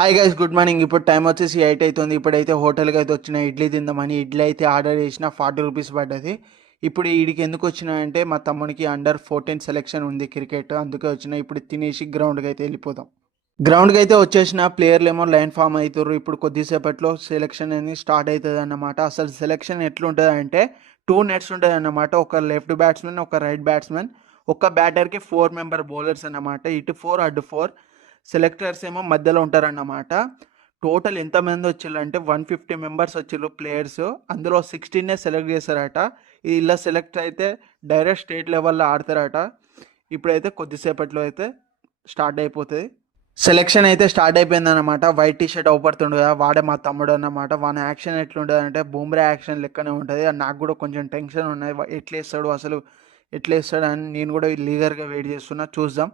Hi guys, good morning. ఇప్పుడు time వచ్చేసి 8 అవుతుంది. ఇప్పుడైతే హోటల్కి అయితే వచ్చిన ఇడ్లీ తిందామని ఇడ్లీ అయితే ఆర్డర్ చేసిన 40 రూపీస్ పడ్డది. ఇప్పుడు వీడికి ఎందుకు వచ్చినా అంటే మా తమ్మునికి అండర్ 14 సెలెక్షన్ ఉంది క్రికెట్, అందుకే వచ్చిన. ఇప్పుడు తినేసి గ్రౌండ్కి అయితే వెళ్ళిపోదాం. గ్రౌండ్కి అయితే వచ్చేసిన ప్లేయర్లు ఏమో లైన్ ఫామ్ అవుతారు. ఇప్పుడు కొద్దిసేపట్లో సెలెక్షన్ అనేది స్టార్ట్ అవుతుంది అన్నమాట. అసలు సెలెక్షన్ ఎట్లుంటుంది అంటే 2 నెట్స్ ఉంటుంది అన్నమాట. ఒక లెఫ్ట్ బ్యాట్స్మెన్, ఒక రైట్ బ్యాట్స్మెన్, ఒక బ్యాటర్కి 4 మెంబర్ బౌలర్స్ అన్నమాట. ఇటు 4 అటు 4 సెలెక్టర్స్ ఏమో మధ్యలో ఉంటారన్నమాట. టోటల్ ఎంతమంది వచ్చిందంటే 150 మెంబర్స్ వచ్చిర్రు ప్లేయర్స్. అందులో 16 సెలెక్ట్ చేశారట. ఇలా సెలెక్ట్ అయితే డైరెక్ట్ స్టేట్ లెవెల్లో ఆడతారట. ఇప్పుడైతే కొద్దిసేపట్లో అయితే స్టార్ట్ అయిపోతుంది. సెలెక్షన్ అయితే స్టార్ట్ అయిపోయింది అనమాట. వైట్ టీ షర్ట్ అవుపడుతుండు కదా, వాడే మా తమ్ముడు అన్నమాట. వాని యాక్షన్ ఎట్లుంటుంది అంటే బూమ్రా యాక్షన్ లెక్కనే ఉంటుంది. నాకు కూడా కొంచెం టెన్షన్ ఉన్నాయి, ఎట్లా వేస్తాడు అసలు, ఎట్లా వేస్తాడు అని నేను కూడా లీగర్గా వెయిట్ చేస్తున్నా. చూద్దాం.